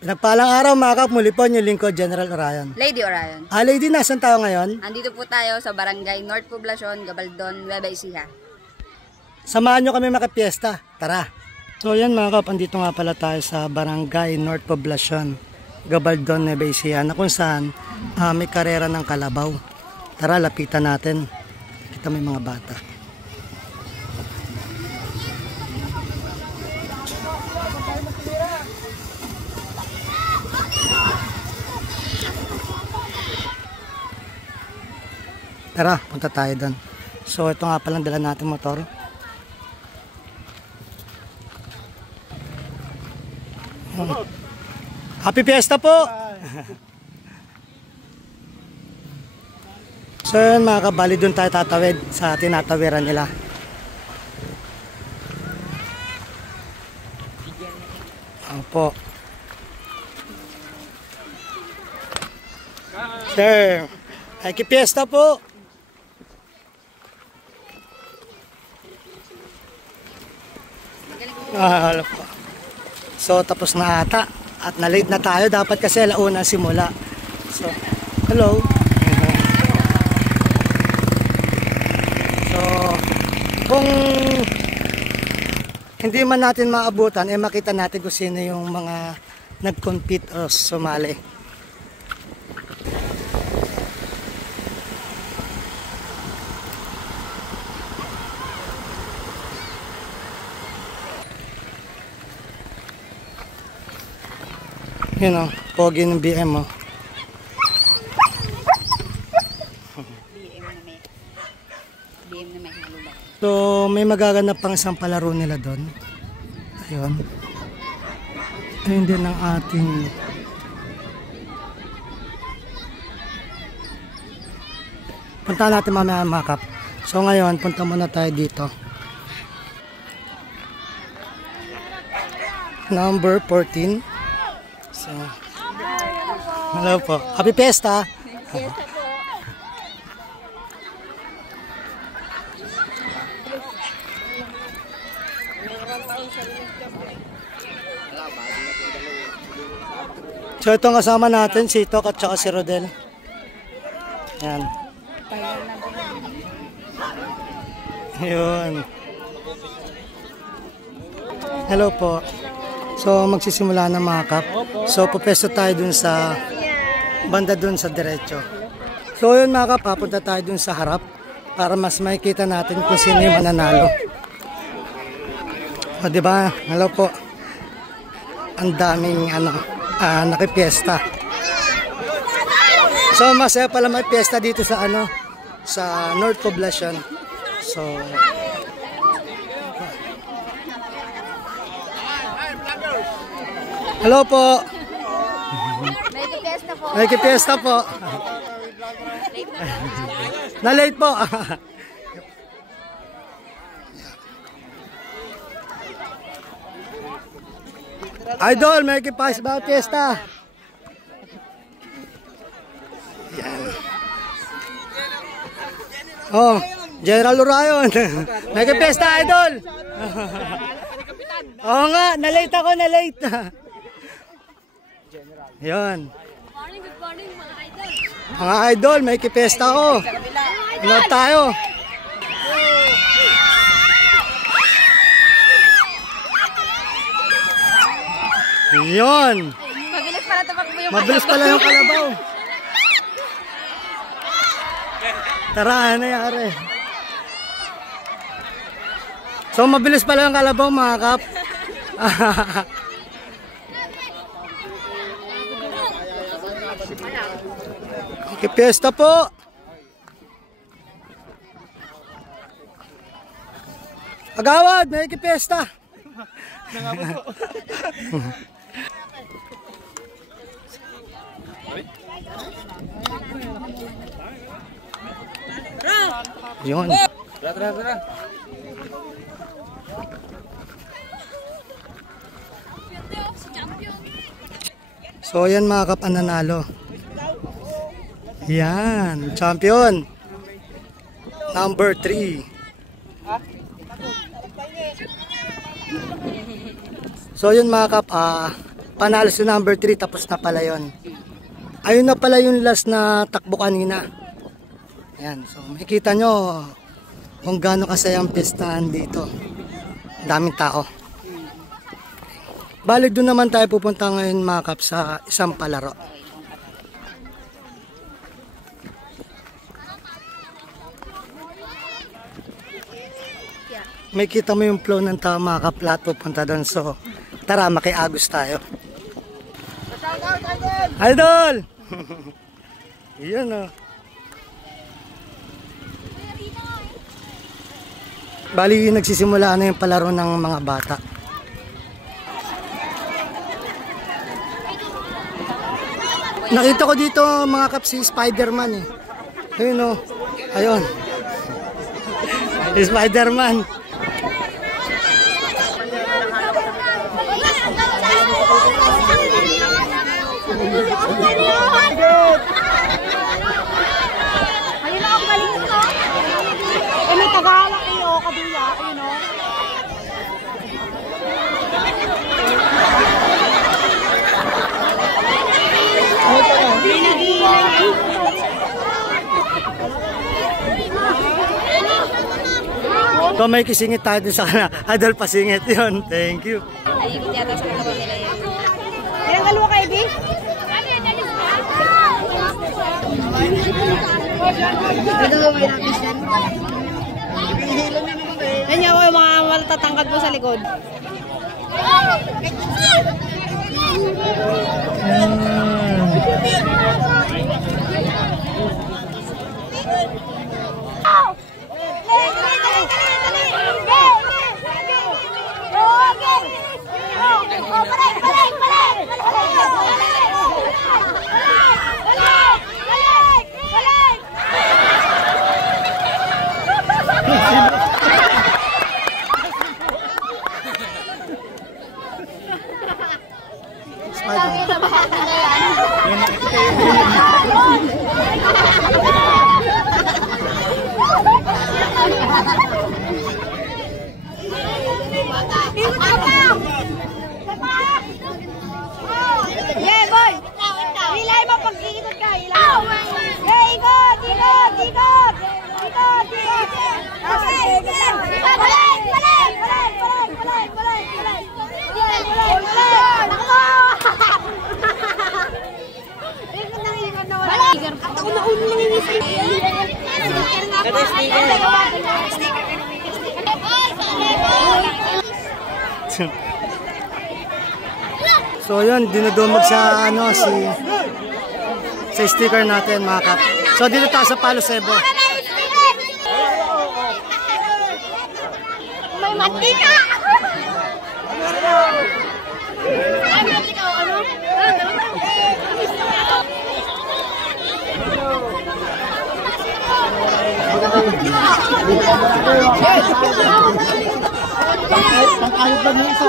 Pinagpalang araw mga kap, muli po yung lingkod General Orion. Lady Orion. Lady, nasan tayo ngayon? Andito po tayo sa Barangay North Poblacion, Gabaldon, Nueva Ecija. Samahan nyo kami makapiesta. Tara! So yan mga kap, andito nga pala tayo sa Barangay North Poblacion, Gabaldon, Nueva Ecija, na kung saan may karera ng kalabaw. Tara, lapitan natin. Kita may mga bata. Tara, punta tayo doon. So ito nga palang dala natin motor. Happy Fiesta po! So yun mga kabali, doon tayo tatawid sa tinatawiran nila. Opo. Sir, Happy Fiesta po! So tapos na ata at na-late na tayo, dapat kasi alauna simula. So hello. So kung hindi man natin maabutan, makita natin kung sino yung mga nag-compete o sumali. Yun o, pogi ng BM o. BM na may halubak. So, may magaganap pang isang palaro nila doon. Ayun. Ayun din ang ating punta natin mamaya mga kap. So ngayon, punta muna tayo dito. Number 14. So, hello po. Happy Fiesta! Fiesta po. So itong kasama natin, si Tok at saka si Rodel. Yan. Yun. Hello po. So magsisimula na mga kap. So pupesto tayo dun sa banda dun sa diretso. So yun mga kap, papunta tayo dun sa harap para mas makikita natin kung sino yung mananalo. O diba? Hello po. Ang daming nakipiesta. So masaya pala may piesta dito sa sa North Poblacion. So hello po. May fiesta po. May fiesta po. Na late po. Idol, may fiesta. Yan. Oh, General Orion. May fiesta, Idol. Oo nga, na-late ako, na-late. Yun. Good morning mga idol. Mga idol, may fiesta ako. Ano tayo? Yun. Mabilis pala tumakbo yung Mabilis pala yung kalabaw. Tara, ano nangyari? So, mabilis pala yung kalabaw mga kap. Fiesta po. Agawad, may fiesta. Yun. So yan mga kap, nanalo. Yan, champion. Number 3. So yun mga kap, panalo si number 3, tapos na pala yun. Ayun na pala yung last na takbo kanina. Ayan, so makikita nyo kung gaano kasaya ang pistahan dito. Daming tao. Balik doon naman tayo pupunta ngayon mga kap sa isang palaro. May kita mo yung flow ng tao mga kap, lahat pupunta doon. So tara, makiagos tayo. Idol! Yun o. Bali, nagsisimula na yung palaro ng mga bata. Nakita ko dito mga kap si Spider-Man eh. Ayun o. Ayun. Spider-Man. Ayun ang galing ito. May tagalak kayo, kabila. Ayun o. So may kisingit tayo din sa kana. Idol pasingit yun. Thank you. Ayikot yata sa katawan nila yun. Ilang dalawa kayo, Bi? Ito ba may napis yan? Ganyan mo yung mga matatangkad mo sa likod. Yeah, boy! Hilay mo pag iikot ka, hilay mo. Yeah, ikot, ikot, ikot! Ikot, ikot! Balik, balik, balik, balik, balik, balik, balik. Ikot na, ikot na, wala. Ako na ulo lang yung sticker. Sticker nga po. So yun, dinudumog sa ano sa sticker natin mga kap. So dito tayo sa Palo Cebo. May matika! Pangkayot lang yung isa.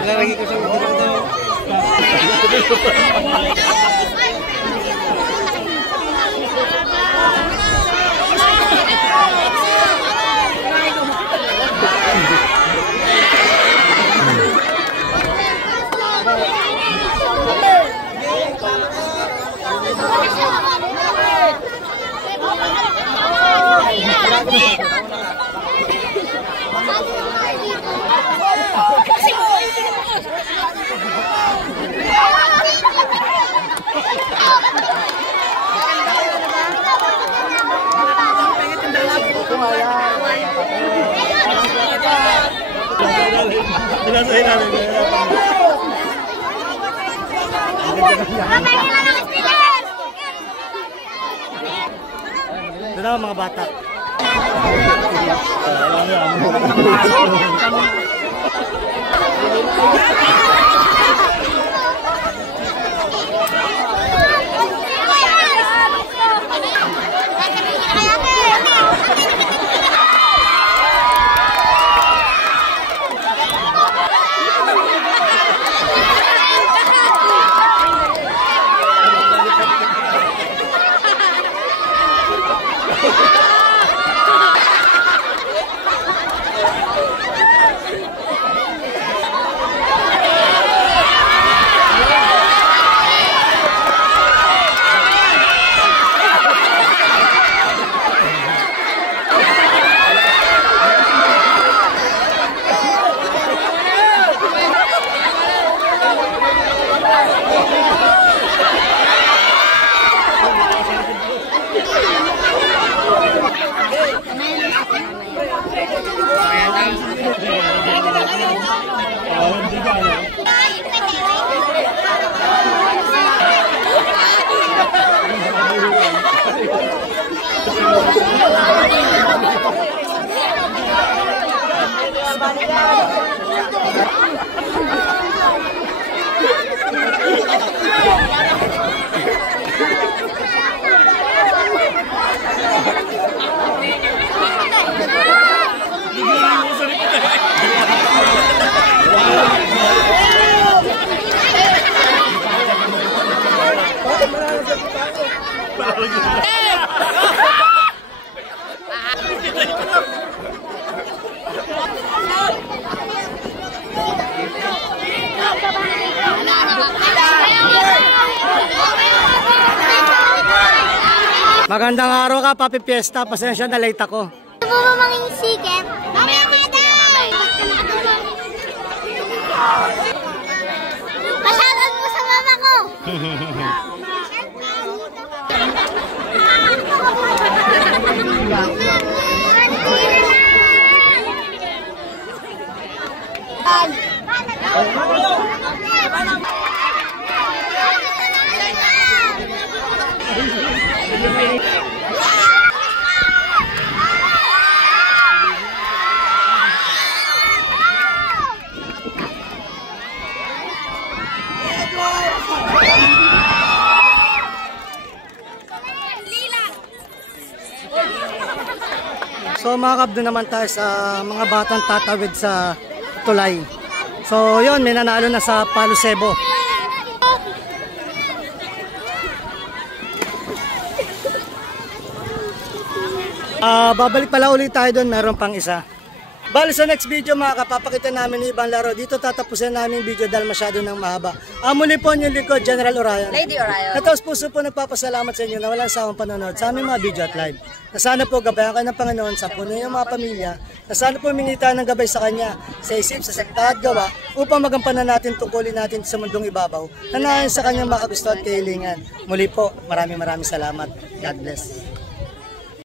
Lalagay ko sa Ito na mga bata. Magandang araw ka, Papi Fiesta. Pasensya na late ako. Ano ba manging sikip? Mamaya ko yung mamay. Masyadon mo sa mama ko. So mga kap, doon naman tayo sa mga batang tatawid sa tulay. So yun, may nanalo na sa Palo Sebo. Babalik pala ulit tayo doon, meron pang isa. Bali sa next video mga kapapakita namin ng ibang laro. Dito tatapusin namin yung video dahil masyado nang mahaba. Muli po yung lingkod, General Orion. Lady Orion. At taos puso po nagpapasalamat sa inyo na walang sawang panonood sa aming mga video at live. Na sana po gabayan kayo ng Panginoon sa puno ng mga pamilya. Na sana po minita ng gabay sa Kanya, sa isip, sa salita at gawa, upang magampanan natin tungkulin natin sa mundong ibabaw. Na naayon sa Kanyang makagusto at kahilingan. Muli po, maraming salamat. God bless.